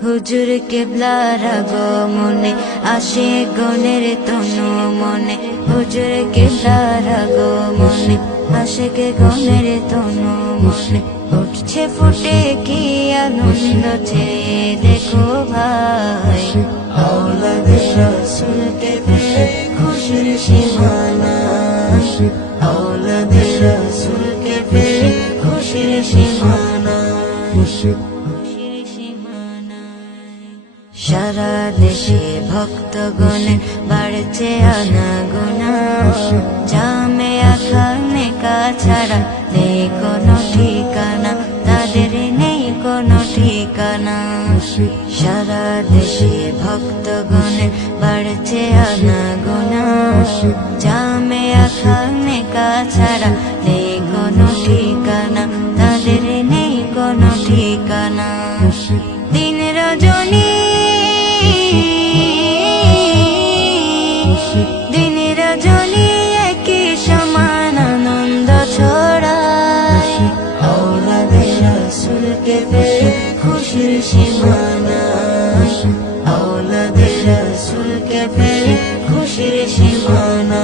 হুজুর কিবলার আগমনে আসে গণের তনু মনে, হুজুর কিবলার আগমনে আসে কে গণের তনু মনে। উঠছে ফুটে কি আনন্দ চেয়ে দেখো ভাই, আওলাদে রাসূলকে পেয়ে খুশির সীমানা, আওলাদে রাসূলকে পেয়ে খুশির সীমানা। সারা দেশে ভক্তগণের বাড়ছে আনাগোনা, জামেয়া খানেকা ছাড়া নেই কোনো ঠিকানা, তাদের নেই কোনো ঠিকানা। সারা দেশে ভক্তগণের বাড়ছে আনাগোনা, জামেয়া খানেকা ছাড়া নেই কোনো ঠিকানা, তাদের নেই কোনো ঠিকানা। দিন রজনী দিন রজনী একই সমান আনন্দ ছড়ায়, আওলাদে রাসূলকে পেয়ে খুশির সীমানা, আওলাদে রাসূলকে পেয়ে খুশির সীমানা।